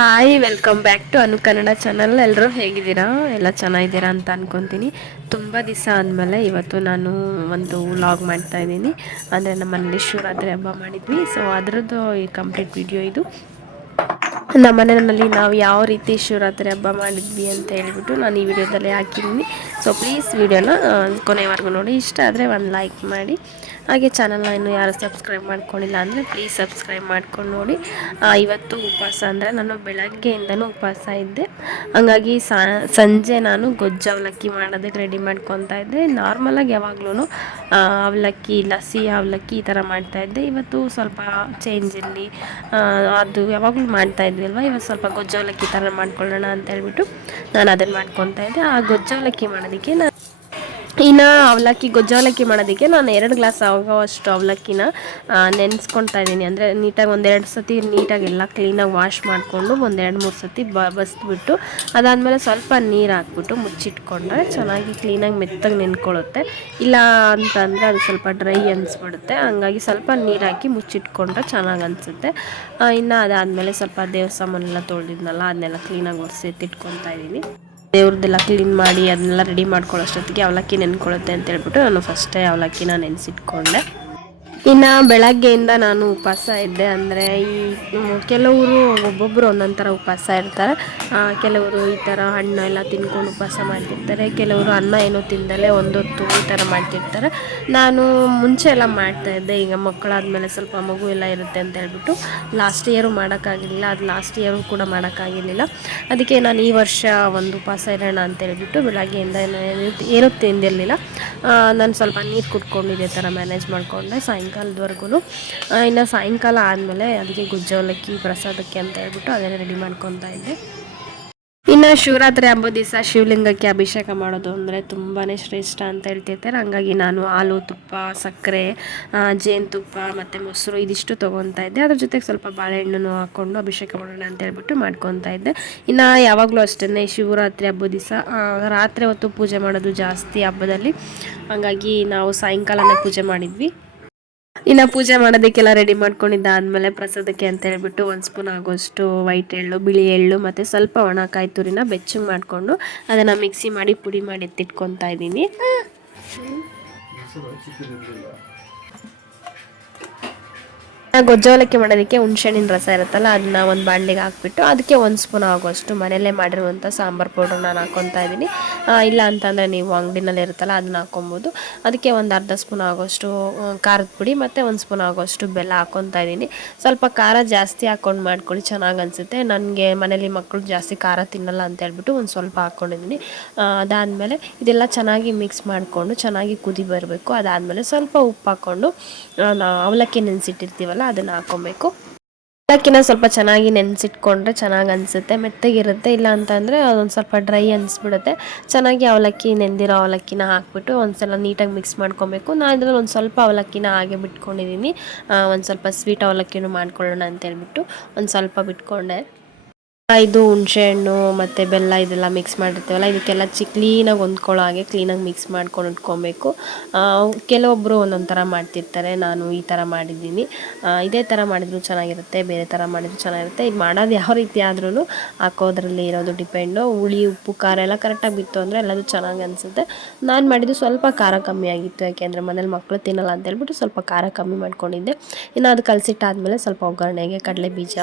Hi welcome back to Anu Kannada channel. ಎಲ್ಲರೂ ಹೇಗಿದ್ದೀರಾ? ಎಲ್ಲ ಚೆನ್ನಾಗಿದ್ದೀರಾ ಅಂತ ಅನ್ಕೊತೀನಿ. ತುಂಬ ದಿವಸ ಆದಮೇಲೆ ಇವತ್ತು ನಾನು ಒಂದು ವ್ಲಾಗ್ ಮಾಡ್ತಾಯಿದ್ದೀನಿ. ಅಂದರೆ ನಮ್ಮ ಮನೇಲಿ ಶಿವರಾತ್ರಿ ಹಬ್ಬ ಮಾಡಿದ್ವಿ, ಸೊ ಅದರದ್ದು ಈ ಕಂಪ್ಲೀಟ್ ವಿಡಿಯೋ ಇದು. ನಮ್ಮ ಮನೆಯಲ್ಲಿ ನಾವು ಯಾವ ರೀತಿ ಶಿವರಾತ್ರಿ ಹಬ್ಬ ಮಾಡಿದ್ವಿ ಅಂತ ಹೇಳ್ಬಿಟ್ಟು ನಾನು ಈ ವಿಡಿಯೋದಲ್ಲಿ ಹಾಕಿದ್ದೀನಿ. ಸೊ ಪ್ಲೀಸ್ ವಿಡಿಯೋನ ಕೊನೆವರೆಗೂ ನೋಡಿ. ಇಷ್ಟ ಆದರೆ ಒಂದು ಲೈಕ್ ಮಾಡಿ. ಹಾಗೆ ಚಾನಲ್ನ ಇನ್ನೂ ಯಾರು ಸಬ್ಸ್ಕ್ರೈಬ್ ಮಾಡ್ಕೊಂಡಿಲ್ಲ ಅಂದರೆ ಪ್ಲೀಸ್ ಸಬ್ಸ್ಕ್ರೈಬ್ ಮಾಡ್ಕೊಂಡು ನೋಡಿ. ಇವತ್ತು ಉಪವಾಸ ಅಂದರೆ ನಾನು ಬೆಳಗ್ಗೆಯಿಂದನೂ ಉಪವಾಸ ಇದ್ದೆ. ಹಾಗಾಗಿ ಸಂಜೆ ನಾನು ಗೊಜ್ಜು ಅವಲಕ್ಕಿ ಮಾಡೋದಕ್ಕೆ ರೆಡಿ ಮಾಡ್ಕೊತಾ ಇದ್ದೆ. ನಾರ್ಮಲಾಗಿ ಯಾವಾಗ್ಲೂ ಅವಲಕ್ಕಿ ಇಲ್ಲ ಸಿಹಿ ಅವಲಕ್ಕಿ ಈ ಥರ ಮಾಡ್ತಾಯಿದ್ದೆ. ಇವತ್ತು ಸ್ವಲ್ಪ ಚೇಂಜ್ ಇರಲಿ, ಅದು ಯಾವಾಗಲೂ ಮಾಡ್ತಾಯಿದ್ವಿ ಅಲ್ವಾ, ಇವತ್ತು ಸ್ವಲ್ಪ ಗೊಜ್ಜು ಅವಲಕ್ಕಿ ಥರ ಮಾಡ್ಕೊಳ್ಳೋಣ ಅಂತ ಹೇಳ್ಬಿಟ್ಟು ನಾನು ಅದನ್ನು ಮಾಡ್ಕೊತಾ ಇದ್ದೆ. ಆ ಗೊಜ್ಜು ಅವಲಕ್ಕಿ ಮಾಡೋದಕ್ಕೆ ಇನ್ನು ಅವಲಕ್ಕಿ ಗೊಜ್ಜು ಅವಲಕ್ಕಿ ಮಾಡೋದಕ್ಕೆ ನಾನು 2 ಗ್ಲಾಸ್ ಆಗೋವಷ್ಟು ಅವಲಕ್ಕಿನ ನೆನೆಸ್ಕೊಳ್ತಾ ಇದ್ದೀನಿ. ಅಂದರೆ ನೀಟಾಗಿ ಒಂದೆರಡು ಸತಿ ನೀಟಾಗಿ ಎಲ್ಲ ಕ್ಲೀನಾಗಿ ವಾಶ್ ಮಾಡಿಕೊಂಡು ಒಂದು 2-3 ಸತಿ ಬಸಿದ್ಬಿಟ್ಟು ಅದಾದಮೇಲೆ ಸ್ವಲ್ಪ ನೀರು ಹಾಕ್ಬಿಟ್ಟು ಮುಚ್ಚಿಟ್ಕೊಂಡ್ರೆ ಚೆನ್ನಾಗಿ ಕ್ಲೀನಾಗಿ ಮೆತ್ತಗೆ ನೆನ್ಕೊಳ್ಳುತ್ತೆ. ಇಲ್ಲ ಅಂತಂದರೆ ಅದು ಸ್ವಲ್ಪ ಡ್ರೈ ಅನಿಸ್ಬಿಡುತ್ತೆ. ಹಂಗಾಗಿ ಸ್ವಲ್ಪ ನೀರು ಹಾಕಿ ಮುಚ್ಚಿಟ್ಕೊಂಡ್ರೆ ಚೆನ್ನಾಗಿ ಅನಿಸುತ್ತೆ. ಇನ್ನು ಅದಾದಮೇಲೆ ಸ್ವಲ್ಪ ದೇವ್ರ ಸಾಮಾನೆಲ್ಲ ತೊಳೆದಿದ್ನಲ್ಲ ಅದನ್ನೆಲ್ಲ ಕ್ಲೀನಾಗಿ ಒರೆಸಿ ಎತ್ತಿಟ್ಕೊತಾ ಇದ್ದೀನಿ. ದೇವ್ರದ್ದೆಲ್ಲ ಕ್ಲೀನ್ ಮಾಡಿ ಅದನ್ನೆಲ್ಲ ರೆಡಿ ಮಾಡ್ಕೊಳ್ಳೋಷ್ಟೊತ್ತಿಗೆ ಅವಲಕ್ಕಿ ನೆನ್ಕೊಳ್ಳುತ್ತೆ ಅಂತ ಹೇಳ್ಬಿಟ್ಟು ನಾನು ಫಸ್ಟೇ ಅವಲಕ್ಕಿನ ನೆನೆಸಿಟ್ಕೊಂಡೆ. ಇನ್ನು ಬೆಳಗ್ಗೆಯಿಂದ ನಾನು ಉಪವಾಸ ಇದ್ದೆ. ಅಂದರೆ ಕೆಲವರು ಒಬ್ಬೊಬ್ಬರು ಒಂದೊಂದು ಥರ ಉಪವಾಸ ಇರ್ತಾರೆ. ಕೆಲವರು ಈ ಥರ ಹಣ್ಣು ಎಲ್ಲ ತಿನ್ಕೊಂಡು ಉಪವಾಸ ಮಾಡ್ತಿರ್ತಾರೆ. ಕೆಲವರು ಅನ್ನ ಏನೋ ತಿಂದಲೇ ಒಂದೊತ್ತು ಈ ಥರ ಮಾಡ್ತಿರ್ತಾರೆ. ನಾನು ಮುಂಚೆ ಎಲ್ಲ ಮಾಡ್ತಾಯಿದ್ದೆ. ಈಗ ಮಕ್ಕಳಾದಮೇಲೆ ಸ್ವಲ್ಪ ಮಗು ಎಲ್ಲ ಇರುತ್ತೆ ಅಂತ ಹೇಳ್ಬಿಟ್ಟು ಲಾಸ್ಟ್ ಇಯರು ಮಾಡೋಕ್ಕಾಗಿರಲಿಲ್ಲ. ಅದು ಲಾಸ್ಟ್ ಇಯರು ಕೂಡ ಮಾಡೋಕ್ಕಾಗಿರಲಿಲ್ಲ. ಅದಕ್ಕೆ ನಾನು ಈ ವರ್ಷ ಒಂದು ಉಪವಾಸ ಇರೋಣ ಅಂತ ಹೇಳ್ಬಿಟ್ಟು ಬೆಳಗ್ಗೆಯಿಂದ ಏನೂ ತಿಂದಿರಲಿಲ್ಲ. ನಾನು ಸ್ವಲ್ಪ ನೀರು ಕುಟ್ಕೊಂಡಿದ್ದೆ ಥರ ಮ್ಯಾನೇಜ್ ಮಾಡಿಕೊಂಡೆ ಸಾಯಂಕಾಲದವರೆಗೂ. ಇನ್ನು ಸಾಯಂಕಾಲ ಆದಮೇಲೆ ಅದಕ್ಕೆ ಗೊಜ್ಜು ಅವಲಕ್ಕಿ ಪ್ರಸಾದಕ್ಕೆ ಅಂತ ಹೇಳ್ಬಿಟ್ಟು ಅದನ್ನು ರೆಡಿ ಮಾಡ್ಕೊತಾ ಇದ್ದೆ. ಇನ್ನು ಶಿವರಾತ್ರಿ ಹಬ್ಬದ ದಿವಸ ಶಿವಲಿಂಗಕ್ಕೆ ಅಭಿಷೇಕ ಮಾಡೋದು ಅಂದರೆ ತುಂಬಾ ಶ್ರೇಷ್ಠ ಅಂತ ಹೇಳ್ತಿರ್ತಾರೆ. ಹಂಗಾಗಿ ನಾನು ಹಾಲು, ತುಪ್ಪ, ಸಕ್ಕರೆ, ಜೇನುತುಪ್ಪ ಮತ್ತು ಮೊಸರು ಇದಿಷ್ಟು ತೊಗೊತಾ ಇದ್ದೆ. ಅದ್ರ ಜೊತೆಗೆ ಸ್ವಲ್ಪ ಬಾಳೆಹಣ್ಣು ಹಾಕ್ಕೊಂಡು ಅಭಿಷೇಕ ಮಾಡೋಣ ಅಂತ ಹೇಳ್ಬಿಟ್ಟು ಮಾಡ್ಕೊತಾ ಇದ್ದೆ. ಇನ್ನು ಯಾವಾಗಲೂ ಅಷ್ಟೇ ಶಿವರಾತ್ರಿ ಹಬ್ಬದ ದಿವಸ ರಾತ್ರಿ ಹೊತ್ತು ಪೂಜೆ ಮಾಡೋದು ಜಾಸ್ತಿ ಹಬ್ಬದಲ್ಲಿ. ಹಾಗಾಗಿ ನಾವು ಸಾಯಂಕಾಲನೇ ಪೂಜೆ ಮಾಡಿದ್ವಿ. ಇನ್ನು ಪೂಜೆ ಮಾಡೋದಕ್ಕೆಲ್ಲ ರೆಡಿ ಮಾಡ್ಕೊಂಡಿದ್ದಾದಮೇಲೆ ಪ್ರಸಾದಕ್ಕೆ ಅಂತ ಹೇಳ್ಬಿಟ್ಟು 1 ಸ್ಪೂನ್ ಆಗೋಷ್ಟು ವೈಟ್ ಎಳ್ಳು, ಬಿಳಿ ಎಳ್ಳು ಮತ್ತು ಸ್ವಲ್ಪ ಒಣ ಕಾಯಿ ತುರಿನ ಬೆಚ್ಚಗೆ ಮಾಡಿಕೊಂಡು ಅದನ್ನು ಮಿಕ್ಸಿ ಮಾಡಿ ಪುಡಿ ಮಾಡಿ ಎತ್ತಿಟ್ಕೊತಾ ಇದ್ದೀನಿ. ಗೊಜ್ಜು ಅವಲಕ್ಕಿ ಮಾಡೋದಕ್ಕೆ ಹುಣಸೆಹಣ್ಣಿನ ರಸ ಇರುತ್ತಲ್ಲ ಅದನ್ನ ಒಂದು ಬಾಣಲಿಗೆ ಹಾಕ್ಬಿಟ್ಟು ಅದಕ್ಕೆ 1 ಸ್ಪೂನ್ ಆಗೋಷ್ಟು ಮನೆಯಲ್ಲೇ ಮಾಡಿರುವಂಥ ಸಾಂಬಾರು ಪೌಡ್ರ್ ನಾನು ಹಾಕ್ಕೊತಾ ಇದ್ದೀನಿ. ಇಲ್ಲ ಅಂತಂದರೆ ನೀವು ಅಂಗಡಿನಲ್ಲಿ ಇರುತ್ತಲ್ಲ ಅದನ್ನ ಹಾಕ್ಕೊಬೋದು. ಅದಕ್ಕೆ ಒಂದು ಅರ್ಧ ಸ್ಪೂನ್ ಆಗೋಷ್ಟು ಖಾರದ ಪುಡಿ ಮತ್ತು 1 ಸ್ಪೂನ್ ಆಗೋಷ್ಟು ಬೆಲ್ಲ ಹಾಕ್ಕೊತಾ ಇದ್ದೀನಿ. ಸ್ವಲ್ಪ ಖಾರ ಜಾಸ್ತಿ ಹಾಕ್ಕೊಂಡು ಮಾಡ್ಕೊಳ್ಳಿ, ಚೆನ್ನಾಗಿ ಅನಿಸುತ್ತೆ. ನನಗೆ ಮನೇಲಿ ಮಕ್ಕಳು ಜಾಸ್ತಿ ಖಾರ ತಿನ್ನಲ್ಲ ಅಂತ ಹೇಳ್ಬಿಟ್ಟು ಒಂದು ಸ್ವಲ್ಪ ಹಾಕ್ಕೊಂಡಿದ್ದೀನಿ. ಅದಾದಮೇಲೆ ಇದೆಲ್ಲ ಚೆನ್ನಾಗಿ ಮಿಕ್ಸ್ ಮಾಡಿಕೊಂಡು ಚೆನ್ನಾಗಿ ಕುದಿ ಬರಬೇಕು. ಅದಾದಮೇಲೆ ಸ್ವಲ್ಪ ಉಪ್ಪು ಹಾಕ್ಕೊಂಡು ಅವಲಕ್ಕಿ ನೆನೆಸಿಟ್ಟಿರ್ತೀವಲ್ಲ ಅದನ್ನು ಹಾಕ್ಕೊಬೇಕು. ಅವಲಕ್ಕಿನ ಸ್ವಲ್ಪ ಚೆನ್ನಾಗಿ ನೆನೆಸಿಟ್ಕೊಂಡ್ರೆ ಚೆನ್ನಾಗಿ ಅನಿಸುತ್ತೆ, ಮೆತ್ತಗಿರುತ್ತೆ. ಇಲ್ಲ ಅಂತಂದರೆ ಅದೊಂದು ಸ್ವಲ್ಪ ಡ್ರೈ ಅನಿಸ್ಬಿಡುತ್ತೆ. ಚೆನ್ನಾಗಿ ಅವಲಕ್ಕಿ ನೆಂದಿರೋ ಅವಲಕ್ಕಿನ ಹಾಕ್ಬಿಟ್ಟು ಒಂದು ಸಲ ನೀಟಾಗಿ ಮಿಕ್ಸ್ ಮಾಡ್ಕೊಬೇಕು. ನಾನು ಇದರಲ್ಲಿ ಒಂದು ಸ್ವಲ್ಪ ಅವಲಕ್ಕಿನ ಹಾಗೆ ಬಿಟ್ಕೊಂಡಿದ್ದೀನಿ. ಒಂದು ಸ್ವಲ್ಪ ಸ್ವೀಟ್ ಅವಲಕ್ಕಿನೂ ಮಾಡ್ಕೊಳ್ಳೋಣ ಅಂತ ಹೇಳ್ಬಿಟ್ಟು ಒಂದು ಸ್ವಲ್ಪ ಬಿಟ್ಕೊಂಡೆ. ಇದು ಹುಣಸೆಹಣ್ಣು ಮತ್ತು ಬೆಲ್ಲ ಇದೆಲ್ಲ ಮಿಕ್ಸ್ ಮಾಡಿರ್ತೀವಲ್ಲ ಇದಕ್ಕೆಲ್ಲ ಕ್ಲೀನಾಗಿ ಹೊಂದ್ಕೊಳ್ಳೋ ಹಾಗೆ ಕ್ಲೀನಾಗಿ ಮಿಕ್ಸ್ ಮಾಡ್ಕೊಂಡು ಇಟ್ಕೊಬೇಕು. ಕೆಲವೊಬ್ಬರು ಒಂದೊಂದು ಥರ ಮಾಡ್ತಿರ್ತಾರೆ, ನಾನು ಈ ಥರ ಮಾಡಿದ್ದೀನಿ. ಇದೇ ಥರ ಮಾಡಿದ್ರು ಚೆನ್ನಾಗಿರುತ್ತೆ, ಬೇರೆ ಥರ ಮಾಡಿದ್ರು ಚೆನ್ನಾಗಿರುತ್ತೆ. ಇದು ಮಾಡೋದು ಯಾವ ರೀತಿ ಆದ್ರೂ ಹಾಕೋದ್ರಲ್ಲಿ ಇರೋದು ಡಿಪೆಂಡು. ಹುಳಿ, ಉಪ್ಪು, ಖಾರ ಎಲ್ಲ ಕರೆಕ್ಟಾಗಿ ಬಿತ್ತು ಅಂದರೆ ಎಲ್ಲದು ಚೆನ್ನಾಗಿ ಅನಿಸುತ್ತೆ. ನಾನು ಮಾಡಿದ್ದು ಸ್ವಲ್ಪ ಖಾರ ಕಮ್ಮಿ ಆಗಿತ್ತು, ಯಾಕೆಂದರೆ ಮನೇಲಿ ಮಕ್ಕಳು ತಿನ್ನಲ್ಲ ಅಂತ ಹೇಳ್ಬಿಟ್ಟು ಸ್ವಲ್ಪ ಖಾರ ಕಮ್ಮಿ ಮಾಡ್ಕೊಂಡಿದ್ದೆ. ಇನ್ನು ಅದು ಕಲಸಿಟ್ಟಾದಮೇಲೆ ಸ್ವಲ್ಪ ಒಗ್ಗರಣೆಗೆ ಕಡಲೆಬೀಜ,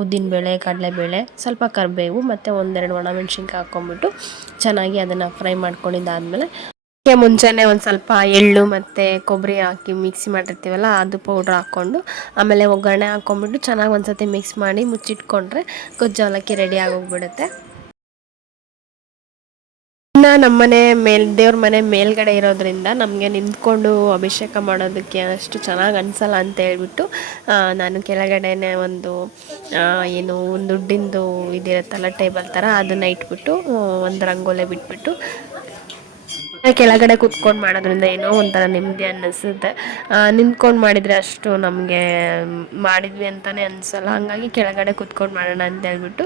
ಉದ್ದಿನಬೇಳೆ, ಕಡಲೆಬೇಳೆ, ಸ್ವಲ್ಪ ಕರಿಬೇವು ಮತ್ತು 1-2 ಒಣಮೆಣ್ಸಿನ್ಕಾಯಿ ಹಾಕ್ಕೊಂಬಿಟ್ಟು ಚೆನ್ನಾಗಿ ಅದನ್ನು ಫ್ರೈ ಮಾಡ್ಕೊಂಡಿದ್ದಾದಮೇಲೆ ಮುಂಚೆನೇ ಒಂದು ಸ್ವಲ್ಪ ಎಳ್ಳು ಮತ್ತು ಕೊಬ್ಬರಿ ಹಾಕಿ ಮಿಕ್ಸಿ ಮಾಡಿರ್ತೀವಲ್ಲ ಅದು ಪೌಡ್ರ್ ಹಾಕ್ಕೊಂಡು ಆಮೇಲೆ ಒಗ್ಗರಣೆ ಹಾಕ್ಕೊಂಬಿಟ್ಟು ಚೆನ್ನಾಗಿ ಒಂದು ಸತಿ ಮಿಕ್ಸ್ ಮಾಡಿ ಮುಚ್ಚಿಟ್ಕೊಂಡ್ರೆ ಗೊಜ್ಜು ಅವಲಕ್ಕಿ ರೆಡಿ ಆಗೋಗ್ಬಿಡುತ್ತೆ. ಇನ್ನು ನಮ್ಮನೆ ದೇವ್ರ ಮನೆ ಮೇಲ್ಗಡೆ ಇರೋದ್ರಿಂದ ನಮಗೆ ನಿಂತ್ಕೊಂಡು ಅಭಿಷೇಕ ಮಾಡೋದಕ್ಕೆ ಅಷ್ಟು ಚೆನ್ನಾಗಿ ಅನಿಸಲ್ಲ ಅಂತ ಹೇಳ್ಬಿಟ್ಟು ನಾನು ಕೆಳಗಡೆನೇ ಒಂದು ಒಂದು ದುಡ್ಡಿಂದು ಇದಿರುತ್ತಲ್ಲ ಟೇಬಲ್ ಥರ ಅದನ್ನು ಇಟ್ಬಿಟ್ಟು ಒಂದು ರಂಗೋಲೆ ಬಿಟ್ಬಿಟ್ಟು ಕೆಳಗಡೆ ಕೂತ್ಕೊಂಡು ಮಾಡೋದ್ರಿಂದ ಏನೋ ಒಂಥರ ನೆಮ್ಮದಿ ಅನ್ನಿಸುತ್ತೆ. ನಿಂತ್ಕೊಂಡು ಮಾಡಿದರೆ ಅಷ್ಟು ನಮಗೆ ಮಾಡಿದ್ವಿ ಅಂತಲೇ ಅನಿಸಲ್ಲ. ಹಾಗಾಗಿ ಕೆಳಗಡೆ ಕೂತ್ಕೊಂಡು ಮಾಡೋಣ ಅಂತ ಹೇಳ್ಬಿಟ್ಟು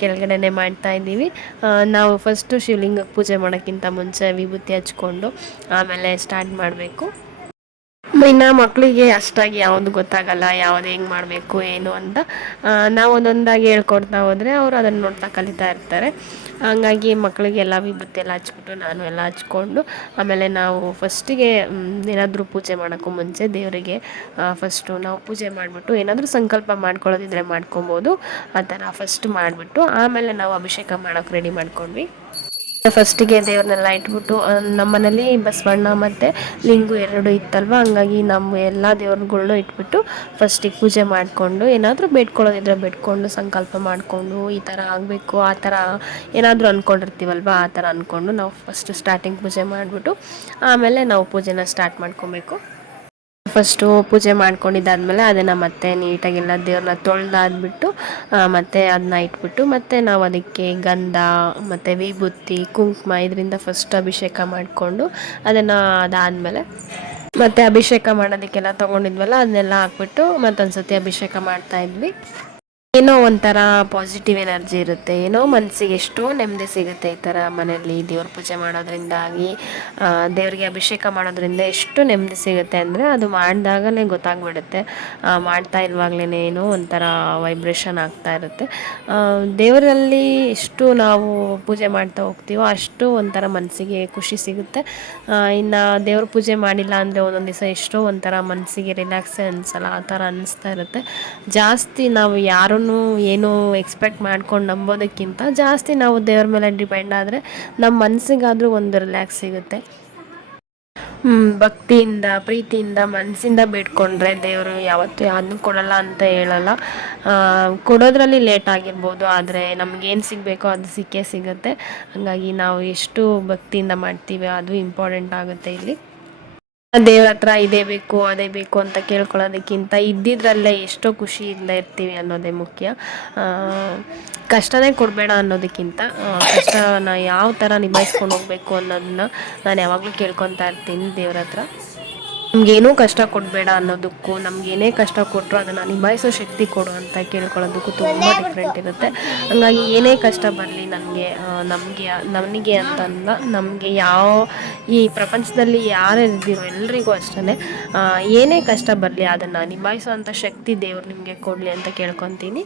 ಕೆಳಗಡೆನೇ ಮಾಡ್ತಾಯಿದ್ದೀವಿ. ನಾವು ಫಸ್ಟು ಶಿವಲಿಂಗಕ್ಕೆ ಪೂಜೆ ಮಾಡೋಕ್ಕಿಂತ ಮುಂಚೆ ವಿಭೂತಿ ಹಚ್ಕೊಂಡು ಆಮೇಲೆ ಸ್ಟಾರ್ಟ್ ಮಾಡಬೇಕು. ಇನ್ನು ಮಕ್ಕಳಿಗೆ ಅಷ್ಟಾಗಿ ಯಾವುದು ಗೊತ್ತಾಗಲ್ಲ, ಯಾವುದು ಹೆಂಗೆ ಮಾಡಬೇಕು ಏನು ಅಂತ. ನಾವು ಒಂದೊಂದಾಗಿ ಹೇಳ್ಕೊಡ್ತಾ ಹೋದರೆ ಅವರು ಅದನ್ನು ನೋಡ್ತಾ ಕಲಿತಾ ಇರ್ತಾರೆ. ಹಂಗಾಗಿ ಮಕ್ಕಳಿಗೆಲ್ಲ ವಿಭೂತಿ ಎಲ್ಲ ಹಚ್ಬಿಟ್ಟು ನಾನು ಎಲ್ಲ ಹಚ್ಕೊಂಡು, ಆಮೇಲೆ ನಾವು ಫಸ್ಟಿಗೆ ಏನಾದರೂ ಪೂಜೆ ಮಾಡೋಕ್ಕೂ ಮುಂಚೆ ದೇವರಿಗೆ ಫಸ್ಟು ನಾವು ಪೂಜೆ ಮಾಡಿಬಿಟ್ಟು ಏನಾದರೂ ಸಂಕಲ್ಪ ಮಾಡ್ಕೊಳ್ಳೋದಿದ್ರೆ ಮಾಡ್ಕೊಬೋದು. ಆ ಥರ ಫಸ್ಟ್ ಮಾಡಿಬಿಟ್ಟು ಆಮೇಲೆ ನಾವು ಅಭಿಷೇಕ ಮಾಡೋಕ್ಕೆ ರೆಡಿ ಮಾಡ್ಕೊಂಡ್ವಿ. ಫಸ್ಟಿಗೆ ದೇವ್ರನ್ನೆಲ್ಲ ಇಟ್ಬಿಟ್ಟು ನಮ್ಮ ಮನೇಲಿ ಬಸವಣ್ಣ ಮತ್ತು ಲಿಂಗು ಎರಡು ಇತ್ತಲ್ವ, ಹಂಗಾಗಿ ನಮ್ಮ ಎಲ್ಲ ದೇವ್ರುಗಳ್ನೂ ಇಟ್ಬಿಟ್ಟು ಫಸ್ಟಿಗೆ ಪೂಜೆ ಮಾಡಿಕೊಂಡು ಏನಾದರೂ ಬೇಡ್ಕೊಳ್ಳೋದಿದ್ರೆ ಬೇಡ್ಕೊಂಡು ಸಂಕಲ್ಪ ಮಾಡಿಕೊಂಡು ಈ ಥರ ಆಗಬೇಕು ಆ ಥರ ಏನಾದರೂ ಅಂದ್ಕೊಂಡಿರ್ತೀವಲ್ವ, ಆ ಥರ ಅಂದ್ಕೊಂಡು ನಾವು ಫಸ್ಟು ಸ್ಟಾರ್ಟಿಂಗ್ ಪೂಜೆ ಮಾಡಿಬಿಟ್ಟು ಆಮೇಲೆ ನಾವು ಪೂಜೆನ ಸ್ಟಾರ್ಟ್ ಮಾಡ್ಕೊಬೇಕು. ಫಸ್ಟು ಪೂಜೆ ಮಾಡ್ಕೊಂಡಿದ್ದಾದಮೇಲೆ ಅದನ್ನು ಮತ್ತೆ ನೀಟಾಗೆಲ್ಲ ದೇವ್ರನ್ನ ತೊಳೆದಾದ್ಬಿಟ್ಟು ಮತ್ತು ಅದನ್ನ ಇಟ್ಬಿಟ್ಟು ಮತ್ತು ನಾವು ಅದಕ್ಕೆ ಗಂಧ ಮತ್ತು ವಿಭೂತಿ ಕುಂಕುಮ ಇದರಿಂದ ಫಸ್ಟ್ ಅಭಿಷೇಕ ಮಾಡಿಕೊಂಡು ಅದನ್ನು ಅದಾದಮೇಲೆ ಮತ್ತು ಅಭಿಷೇಕ ಮಾಡೋದಕ್ಕೆಲ್ಲ ತೊಗೊಂಡಿದ್ವಲ್ಲ ಅದನ್ನೆಲ್ಲ ಹಾಕ್ಬಿಟ್ಟು ಮತ್ತೊಂದು ಸತಿ ಅಭಿಷೇಕ ಮಾಡ್ತಾಯಿದ್ವಿ. ಏನೋ ಒಂಥರ ಪಾಸಿಟಿವ್ ಎನರ್ಜಿ ಇರುತ್ತೆ, ಏನೋ ಮನಸ್ಸಿಗೆ ಎಷ್ಟೋ ನೆಮ್ಮದಿ ಸಿಗುತ್ತೆ ಈ ಥರ ಮನೆಯಲ್ಲಿ ದೇವ್ರ ಪೂಜೆ ಮಾಡೋದ್ರಿಂದಾಗಿ. ದೇವರಿಗೆ ಅಭಿಷೇಕ ಮಾಡೋದ್ರಿಂದ ಎಷ್ಟು ನೆಮ್ಮದಿ ಸಿಗುತ್ತೆ ಅಂದರೆ ಅದು ಮಾಡಿದಾಗಲೇ ಗೊತ್ತಾಗ್ಬಿಡುತ್ತೆ. ಮಾಡ್ತಾ ಇರುವಾಗಲೇ ಏನೋ ಒಂಥರ ವೈಬ್ರೇಷನ್ ಆಗ್ತಾ ಇರುತ್ತೆ. ದೇವರಲ್ಲಿ ಎಷ್ಟು ನಾವು ಪೂಜೆ ಮಾಡ್ತಾ ಹೋಗ್ತೀವೋ ಅಷ್ಟು ಒಂಥರ ಮನಸ್ಸಿಗೆ ಖುಷಿ ಸಿಗುತ್ತೆ. ಇನ್ನು ದೇವ್ರ ಪೂಜೆ ಮಾಡಿಲ್ಲ ಅಂದರೆ ಒಂದೊಂದು ದಿವಸ ಎಷ್ಟೋ ಒಂಥರ ಮನಸ್ಸಿಗೆ ರಿಲ್ಯಾಕ್ಸೇ ಅನಿಸಲ್ಲ, ಆ ಥರ ಅನ್ನಿಸ್ತಾ ಇರುತ್ತೆ. ಜಾಸ್ತಿ ನಾವು ಯಾರೂ ಏನು ಎಕ್ಸ್ಪೆಕ್ಟ್ ಮಾಡ್ಕೊಂಡು ನಂಬೋದಕ್ಕಿಂತ ಜಾಸ್ತಿ ನಾವು ದೇವ್ರ ಮೇಲೆ ಡಿಪೆಂಡ್ ಆದರೆ ನಮ್ಮ ಮನಸ್ಸಿಗಾದರೂ ಒಂದು ರಿಲ್ಯಾಕ್ಸ್ ಸಿಗುತ್ತೆ. ಭಕ್ತಿಯಿಂದ ಪ್ರೀತಿಯಿಂದ ಮನಸ್ಸಿಂದ ಬೇಡ್ಕೊಂಡ್ರೆ ದೇವರು ಯಾವತ್ತೂ ಯಾರನ್ನೂ ಕೊಡಲ್ಲ ಅಂತ ಹೇಳಲ್ಲ. ಕೊಡೋದ್ರಲ್ಲಿ ಲೇಟ್ ಆಗಿರ್ಬೋದು, ಆದರೆ ನಮಗೇನು ಸಿಗಬೇಕೋ ಅದು ಸಿಕ್ಕೇ ಸಿಗುತ್ತೆ. ಹಾಗಾಗಿ ನಾವು ಎಷ್ಟು ಭಕ್ತಿಯಿಂದ ಮಾಡ್ತೀವಿ ಅದು ಇಂಪಾರ್ಟೆಂಟ್ ಆಗುತ್ತೆ ಇಲ್ಲಿ. ದೇವ್ರ ಹತ್ರ ಇದೇ ಬೇಕು ಅದೇ ಬೇಕು ಅಂತ ಕೇಳ್ಕೊಳ್ಳೋದಕ್ಕಿಂತ ಇದ್ದಿದ್ರಲ್ಲೇ ಎಷ್ಟೋ ಖುಷಿಯಿಂದ ಇರ್ತೀವಿ ಅನ್ನೋದೇ ಮುಖ್ಯ. ಕಷ್ಟನೇ ಕೊಡಬೇಡ ಅನ್ನೋದಕ್ಕಿಂತ ಕಷ್ಟನ ಯಾವ ಥರ ನಿಭಾಯಿಸ್ಕೊಂಡು ಹೋಗಬೇಕು ಅನ್ನೋದನ್ನ ನಾನು ಯಾವಾಗಲೂ ಕೇಳ್ಕೊತಾ ಇರ್ತೀನಿ ದೇವ್ರ ಹತ್ರ. ನಮಗೇನೂ ಕಷ್ಟ ಕೊಡಬೇಡ ಅನ್ನೋದಕ್ಕೂ ನಮಗೇನೇ ಕಷ್ಟ ಕೊಟ್ಟರು ಅದನ್ನು ನಿಭಾಯಿಸೋ ಶಕ್ತಿ ಕೊಡು ಅಂತ ಕೇಳ್ಕೊಳ್ಳೋದಕ್ಕೂ ತುಂಬ ಡಿಫ್ರೆಂಟ್ ಇರುತ್ತೆ. ಹಾಗಾಗಿ ಏನೇ ಕಷ್ಟ ಬರಲಿ ನನಗೆ ಅಂತಂದ ನಮಗೆ ಈ ಪ್ರಪಂಚದಲ್ಲಿ ಯಾರು ಇರ್ದಿರೋ ಎಲ್ರಿಗೂ ಅಷ್ಟೇ ಏನೇ ಕಷ್ಟ ಬರಲಿ ಅದನ್ನು ನಿಭಾಯಿಸೋ ಅಂಥ ಶಕ್ತಿ ದೇವ್ರು ನಿಮಗೆ ಕೊಡಲಿ ಅಂತ ಕೇಳ್ಕೊತೀನಿ.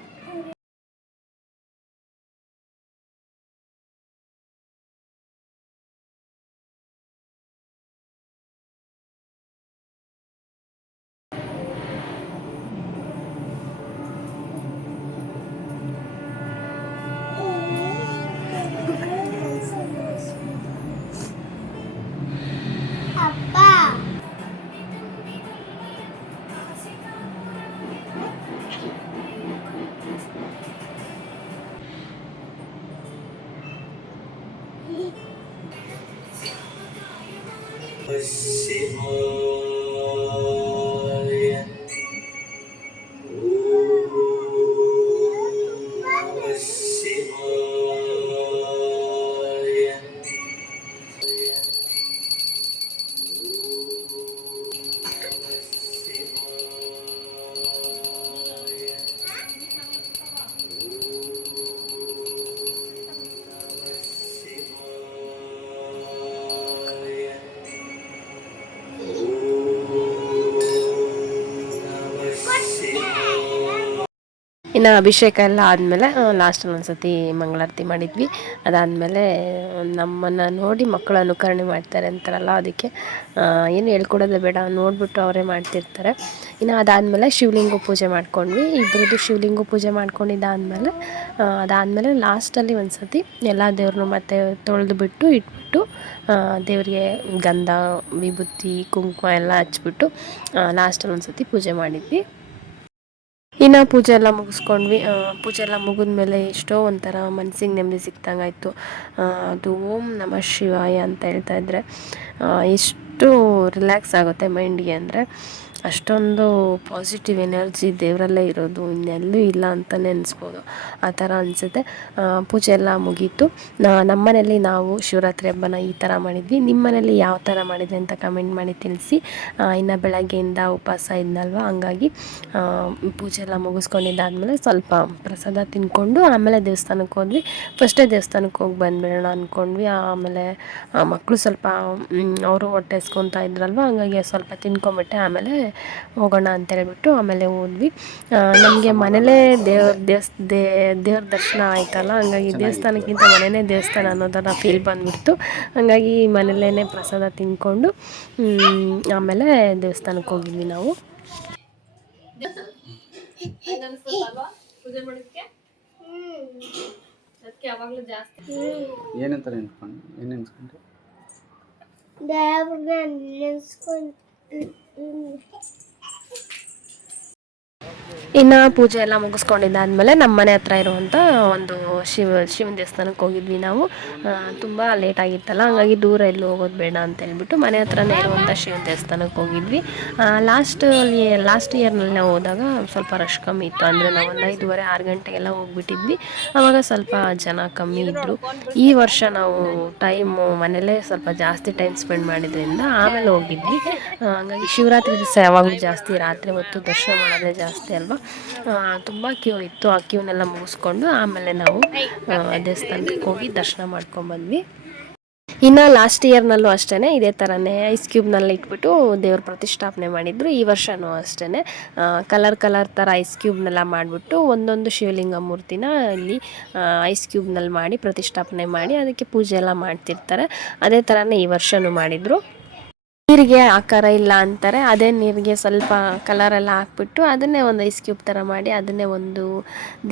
ಇನ್ನು ಅಭಿಷೇಕ ಎಲ್ಲ ಆದಮೇಲೆ ಲಾಸ್ಟಲ್ಲಿ ಒಂದು ಸತಿ ಮಂಗಳಾರತಿ ಮಾಡಿದ್ವಿ. ಅದಾದಮೇಲೆ ನಮ್ಮನ್ನು ನೋಡಿ ಮಕ್ಕಳು ಅನುಕರಣೆ ಮಾಡ್ತಾರೆ ಅಂತಾರಲ್ಲ, ಅದಕ್ಕೆ ಏನು ಹೇಳ್ಕೊಡೋದೇ ಬೇಡ, ನೋಡಿಬಿಟ್ಟು ಅವರೇ ಮಾಡ್ತಿರ್ತಾರೆ. ಇನ್ನು ಅದಾದಮೇಲೆ ಶಿವಲಿಂಗ ಪೂಜೆ ಮಾಡ್ಕೊಂಡ್ವಿ. ಇಬ್ಬರದ್ದು ಶಿವಲಿಂಗ ಪೂಜೆ ಅದಾದಮೇಲೆ ಲಾಸ್ಟಲ್ಲಿ ಒಂದು ಸತಿ ಎಲ್ಲ ದೇವ್ರನ್ನೂ ಮತ್ತೆ ತೊಳೆದುಬಿಟ್ಟು ಇಟ್ಬಿಟ್ಟು ದೇವರಿಗೆ ಗಂಧ ವಿಭೂತಿ ಕುಂಕುಮ ಎಲ್ಲ ಹಚ್ಬಿಟ್ಟು ಲಾಸ್ಟಲ್ಲಿ ಒಂದು ಸತಿ ಪೂಜೆ ಮಾಡಿದ್ವಿ. ಇನ್ನು ಪೂಜೆ ಎಲ್ಲ ಮುಗಿಸ್ಕೊಂಡ್ವಿ. ಪೂಜೆ ಎಲ್ಲ ಮುಗಿದ್ಮೇಲೆ ಎಷ್ಟೋ ಒಂಥರ ಮನಸ್ಸಿಗೆ ನೆಮ್ಮದಿ ಸಿಕ್ತಂಗಾಯಿತು. ಅದು ಓಂ ನಮಃ ಶಿವಾಯ ಅಂತ ಹೇಳ್ತಾಯಿದ್ರೆ ಎಷ್ಟು ರಿಲ್ಯಾಕ್ಸ್ ಆಗುತ್ತೆ ಮೈಂಡ್ಗೆ ಅಂದರೆ ಅಷ್ಟೊಂದು ಪಾಸಿಟಿವ್ ಎನರ್ಜಿ ದೇವರಲ್ಲೇ ಇರೋದು, ಇನ್ನೆಲ್ಲೂ ಇಲ್ಲ ಅಂತಲೇ ಅನಿಸ್ಬೋದು. ಆ ಥರ ಅನಿಸುತ್ತೆ. ಪೂಜೆ ಎಲ್ಲ ಮುಗೀತು. ನಮ್ಮ ಮನೇಲಿ ನಾವು ಶಿವರಾತ್ರಿ ಹಬ್ಬನ ಈ ಥರ ಮಾಡಿದ್ವಿ. ನಿಮ್ಮ ಮನೇಲಿ ಯಾವ ಥರ ಮಾಡಿದ್ವಿ ಅಂತ ಕಮೆಂಟ್ ಮಾಡಿ ತಿಳಿಸಿ. ಇನ್ನು ಬೆಳಗ್ಗೆಯಿಂದ ಉಪವಾಸ ಇದ್ನಲ್ವ, ಹಂಗಾಗಿ ಪೂಜೆ ಎಲ್ಲ ಮುಗಿಸ್ಕೊಂಡಿದ್ದಾದಮೇಲೆ ಸ್ವಲ್ಪ ಪ್ರಸಾದ ತಿಂದ್ಕೊಂಡು ಆಮೇಲೆ ದೇವಸ್ಥಾನಕ್ಕೆ ಹೋದ್ವಿ. ಫಸ್ಟೇ ದೇವಸ್ಥಾನಕ್ಕೆ ಹೋಗಿ ಬಂದುಬಿಡೋಣ ಅಂದ್ಕೊಂಡ್ವಿ. ಆಮೇಲೆ ಮಕ್ಕಳು ಸ್ವಲ್ಪ ಅವರು ಹೊಟ್ಟೆ ಹಸ್ಕೊತಾ ಇದ್ರಲ್ವ, ಹಂಗಾಗಿ ಸ್ವಲ್ಪ ತಿನ್ಕೊಂಬಿಟ್ಟೆ. ಆಮೇಲೆ ಹೋಗೋಣ ಅಂತೇಳ್ಬಿಟ್ಟು ಆಮೇಲೆ ಹೋದ್ವಿ. ನಮಗೆ ಮನೇಲೇ ದೇವ್ರ ದರ್ಶನ ಆಯ್ತಲ್ಲ, ಹಂಗಾಗಿ ದೇವಸ್ಥಾನಕ್ಕಿಂತ ಮನೆಯೇ ದೇವಸ್ಥಾನ ಅನ್ನೋದನ್ನು ಫೀಲ್ ಬಂದುಬಿಡ್ತು. ಹಂಗಾಗಿ ಮನೆಯಲ್ಲೇ ಪ್ರಸಾದ ತಿಂದ್ಕೊಂಡು ಆಮೇಲೆ ದೇವಸ್ಥಾನಕ್ಕೆ ಹೋಗಿದ್ವಿ ನಾವು. ಏನಂತ ನೆನ್ಸ್ಕೊಂಡು ಏನು ನೆನ್ಸ್ಕೊಂಡ್ರೆ ಇನ್ನು ಪೂಜೆ ಎಲ್ಲ ಮುಗಿಸ್ಕೊಂಡಿದ್ದಾದಮೇಲೆ ನಮ್ಮ ಮನೆ ಹತ್ರ ಇರುವಂಥ ಒಂದು ಶಿವನ ದೇವಸ್ಥಾನಕ್ಕೆ ಹೋಗಿದ್ವಿ ನಾವು. ತುಂಬ ಲೇಟ್ ಆಗಿತ್ತಲ್ಲ, ಹಂಗಾಗಿ ದೂರ ಎಲ್ಲೂ ಹೋಗೋದು ಬೇಡ ಅಂತ ಹೇಳ್ಬಿಟ್ಟು ಮನೆ ಹತ್ರನೇ ಇರುವಂಥ ಶಿವನ ದೇವಸ್ಥಾನಕ್ಕೆ ಹೋಗಿದ್ವಿ. ಲಾಸ್ಟ್ ಇಯರ್ನಲ್ಲಿ ನಾವು ಹೋದಾಗ ಸ್ವಲ್ಪ ರಶ್ ಕಮ್ಮಿ ಇತ್ತು. ಅಂದರೆ ನಾವು ಒಂದು 5:30, 6 ಗಂಟೆಗೆಲ್ಲ ಹೋಗ್ಬಿಟ್ಟಿದ್ವಿ. ಆವಾಗ ಸ್ವಲ್ಪ ಜನ ಕಮ್ಮಿ ಇದ್ದರು. ಈ ವರ್ಷ ನಾವು ಟೈಮು ಮನೇಲೇ ಸ್ವಲ್ಪ ಜಾಸ್ತಿ ಟೈಮ್ ಸ್ಪೆಂಡ್ ಮಾಡಿದ್ರಿಂದ ಆಮೇಲೆ ಹೋಗಿದ್ವಿ. ಹಂಗಾಗಿ ಶಿವರಾತ್ರಿ ದಿವಸ ಯಾವಾಗಲೂ ಜಾಸ್ತಿ ರಾತ್ರಿ ಹೊತ್ತು ದರ್ಶನ ಮಾಡೋದೇ ಜಾಸ್ತಿ ಅಲ್ವಾ. ತುಂಬ ಕ್ಯೂ ಇತ್ತು. ಆ ಕ್ಯೂನೆಲ್ಲ ಮುಗಿಸ್ಕೊಂಡು ಆಮೇಲೆ ನಾವು ದೇವಸ್ಥಾನಕ್ಕೆ ಹೋಗಿ ದರ್ಶನ ಮಾಡ್ಕೊಂಡ್ಬಂದ್ವಿ. ಇನ್ನು ಲಾಸ್ಟ್ ಇಯರ್ನಲ್ಲೂ ಅಷ್ಟೇ ಇದೇ ಥರನೇ ಐಸ್ ಕ್ಯೂಬ್ನಲ್ಲಿ ಇಟ್ಬಿಟ್ಟು ದೇವ್ರ ಪ್ರತಿಷ್ಠಾಪನೆ ಮಾಡಿದರು. ಈ ವರ್ಷವೂ ಅಷ್ಟೇ ಕಲರ್ ಥರ ಐಸ್ ಕ್ಯೂಬ್ನೆಲ್ಲ ಮಾಡಿಬಿಟ್ಟು ಒಂದೊಂದು ಶಿವಲಿಂಗ ಮೂರ್ತಿನ ಇಲ್ಲಿ ಐಸ್ ಕ್ಯೂಬ್ನಲ್ಲಿ ಮಾಡಿ ಪ್ರತಿಷ್ಠಾಪನೆ ಮಾಡಿ ಅದಕ್ಕೆ ಪೂಜೆ ಎಲ್ಲ ಮಾಡ್ತಿರ್ತಾರೆ. ಅದೇ ಥರನೇ ಈ ವರ್ಷವೂ ಮಾಡಿದರು. ನೀರಿಗೆ ಆಕಾರ ಇಲ್ಲ ಅಂತಾರೆ, ಅದೇ ನೀರಿಗೆ ಸ್ವಲ್ಪ ಕಲರೆಲ್ಲ ಹಾಕ್ಬಿಟ್ಟು ಅದನ್ನೇ ಒಂದು ಐಸ್ ಕ್ಯೂಬ್ ಥರ ಮಾಡಿ ಅದನ್ನೇ ಒಂದು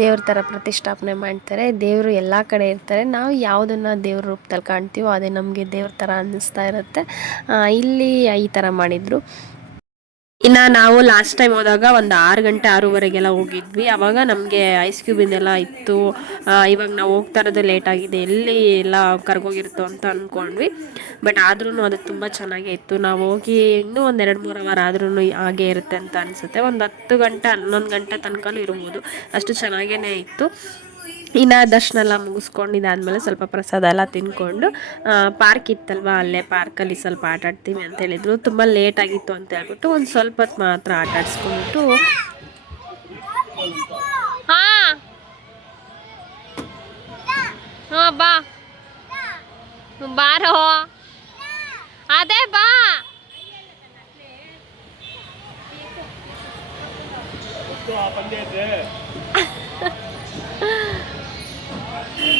ದೇವ್ರ ಥರ ಪ್ರತಿಷ್ಠಾಪನೆ ಮಾಡ್ತಾರೆ. ದೇವರು ಎಲ್ಲ ಕಡೆ ಇರ್ತಾರೆ. ನಾವು ಯಾವುದನ್ನು ದೇವ್ರ ರೂಪದಲ್ಲಿ ಕಾಣ್ತೀವೋ ಅದೇ ನಮಗೆ ದೇವ್ರ ಥರ ಅನ್ನಿಸ್ತಾ ಇರುತ್ತೆ. ಇಲ್ಲಿ ಈ ಥರ ಮಾಡಿದರು. ಇನ್ನು ನಾವು ಲಾಸ್ಟ್ ಟೈಮ್ ಹೋದಾಗ ಒಂದು 6 ಗಂಟೆ 6:30ಗೆಲ್ಲ ಹೋಗಿದ್ವಿ. ಆವಾಗ ನಮಗೆ ಐಸ್ ಕ್ಯೂಬಿಂದೆಲ್ಲ ಇತ್ತು. ಇವಾಗ ನಾವು ಹೋಗ್ತಾ ಇರೋದು ಲೇಟ್ ಆಗಿದೆ, ಎಲ್ಲಿ ಎಲ್ಲ ಕರ್ಗೋಗಿರುತ್ತೋ ಅಂತ ಅಂದ್ಕೊಂಡ್ವಿ. ಬಟ್ ಆದ್ರೂ ಅದು ತುಂಬ ಚೆನ್ನಾಗೇ ಇತ್ತು. ನಾವು ಹೋಗಿ ಇನ್ನೂ ಒಂದು 2-3 ಅವರ್ ಆದ್ರೂ ಹಾಗೇ ಇರುತ್ತೆ ಅಂತ ಅನಿಸುತ್ತೆ. ಒಂದು 10 ಗಂಟೆ 11 ಗಂಟೆ ತನಕನೂ ಇರ್ಬೋದು, ಅಷ್ಟು ಚೆನ್ನಾಗೇ ಇತ್ತು. ಇನ್ನು ದರ್ಶನ ಎಲ್ಲ ಮುಗಿಸ್ಕೊಂಡಿದ್ದಾದಮೇಲೆ ಸ್ವಲ್ಪ ಪ್ರಸಾದ ಎಲ್ಲ ತಿಂದ್ಕೊಂಡು ಪಾರ್ಕ್ ಇತ್ತಲ್ವ, ಅಲ್ಲೇ ಪಾರ್ಕಲ್ಲಿ ಸ್ವಲ್ಪ ಆಟ ಆಡ್ತೀವಿ ಅಂತ ಹೇಳಿದರು. ತುಂಬ ಲೇಟ್ ಆಗಿತ್ತು ಅಂತ ಹೇಳ್ಬಿಟ್ಟು ಒಂದು ಸ್ವಲ್ಪ ಹೊತ್ತು ಮಾತ್ರ ಆಟ ಆಡಿಸ್ಕೊಂಡ್ಬಿಟ್ಟು ಬಾ ಬಾರೋ ಅದೇ ಬಾ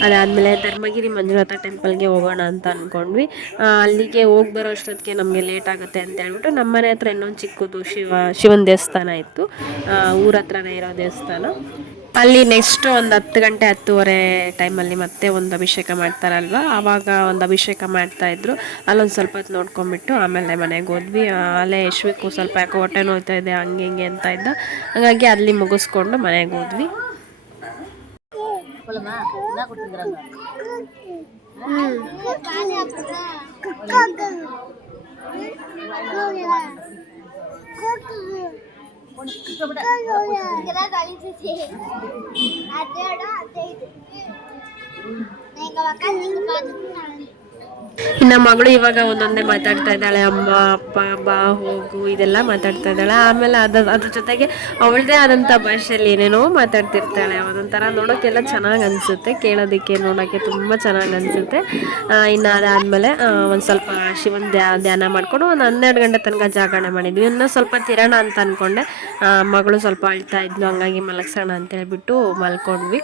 ಅದಾದಮೇಲೆ ಧರ್ಮಗಿರಿ ಮಂಜುನಾಥ ಟೆಂಪಲ್ಗೆ ಹೋಗೋಣ ಅಂತ ಅಂದ್ಕೊಂಡ್ವಿ. ಅಲ್ಲಿಗೆ ಹೋಗಿ ಬರೋ ಅಷ್ಟೊತ್ತಿಗೆ ನಮಗೆ ಲೇಟ್ ಆಗುತ್ತೆ ಅಂತ ಹೇಳ್ಬಿಟ್ಟು ನಮ್ಮ ಮನೆ ಹತ್ರ ಇನ್ನೊಂದು ಚಿಕ್ಕದು ಶಿವನ ದೇವಸ್ಥಾನ ಇತ್ತು, ಊರ ಹತ್ರನೇ ಇರೋ ದೇವಸ್ಥಾನ. ಅಲ್ಲಿ ನೆಕ್ಸ್ಟ್ ಒಂದು 10 ಗಂಟೆ 10:30 ಟೈಮಲ್ಲಿ ಮತ್ತೆ ಒಂದು ಅಭಿಷೇಕ ಮಾಡ್ತಾರಲ್ವ, ಆವಾಗ ಒಂದು ಅಭಿಷೇಕ ಮಾಡ್ತಾಯಿದ್ರು. ಅಲ್ಲೊಂದು ಸ್ವಲ್ಪ ಹೊತ್ತು ನೋಡ್ಕೊಂಬಿಟ್ಟು ಆಮೇಲೆ ಮನೆಗೆ ಹೋದ್ವಿ. ಅಲ್ಲೇ ಯಶ್ವಿಕು ಸ್ವಲ್ಪ ಯಾಕೋ ಹೊಟ್ಟೆ ನೋಯ್ತಾ ಇದೆ ಹಂಗೆ ಹಿಂಗೆ ಅಂತ ಇದ್ದ, ಹಾಗಾಗಿ ಅಲ್ಲಿ ಮುಗಿಸ್ಕೊಂಡು ಮನೆಗೆ ಹೋದ್ವಿ. ಇನ್ನು ಮಗಳು ಇವಾಗ ಒಂದೊಂದೇ ಮಾತಾಡ್ತಾ ಇದ್ದಾಳೆ, ಅಮ್ಮ ಅಪ್ಪ ಬಾ ಹೋಗು ಇದೆಲ್ಲ ಮಾತಾಡ್ತಾ ಇದ್ದಾಳೆ. ಆಮೇಲೆ ಅದ್ರ ಜೊತೆಗೆ ಅವಳದೇ ಆದಂಥ ಭಾಷೆಯಲ್ಲಿ ಏನೇನೋ ಮಾತಾಡ್ತಿರ್ತಾಳೆ. ಒಂದೊಂಥರ ನೋಡೋಕ್ಕೆಲ್ಲ ಚೆನ್ನಾಗಿ ಅನಿಸುತ್ತೆ, ಕೇಳೋದಕ್ಕೆ ನೋಡೋಕ್ಕೆ ತುಂಬ ಚೆನ್ನಾಗಿ ಅನಿಸುತ್ತೆ. ಇನ್ನು ಅದಾದಮೇಲೆ ಒಂದು ಸ್ವಲ್ಪ ಶಿವನ ಧ್ಯಾನ ಮಾಡಿಕೊಂಡು ಒಂದು 12 ಗಂಟೆ ತನಕ ಜಾಗರಣೆ ಮಾಡಿದ್ವಿ. ಇನ್ನೂ ಸ್ವಲ್ಪ ತಿರೋಣ ಅಂತ ಅಂದ್ಕೊಂಡೆ, ಮಗಳು ಸ್ವಲ್ಪ ಅಳ್ತಾ ಇದ್ಲು, ಹಂಗಾಗಿ ಮಲಗಿಸೋಣ ಅಂತ ಹೇಳ್ಬಿಟ್ಟು ಮಲ್ಕೊಂಡ್ವಿ.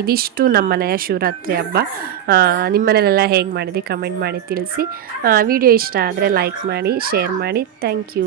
ಇದಿಷ್ಟು ನಮ್ಮ ಮನೆಯ ಶಿವರಾತ್ರಿ ಹಬ್ಬ. ನಿಮ್ಮ ಮನೇಲೆಲ್ಲ ಹೇಗೆ ಮಾಡಿದ್ವಿ ಕಮೆಂಟ್ ಮಾಡಿ ತಿಳಿಸಿ. ವಿಡಿಯೋ ಇಷ್ಟ ಆದರೆ ಲೈಕ್ ಮಾಡಿ, ಶೇರ್ ಮಾಡಿ. Thank you.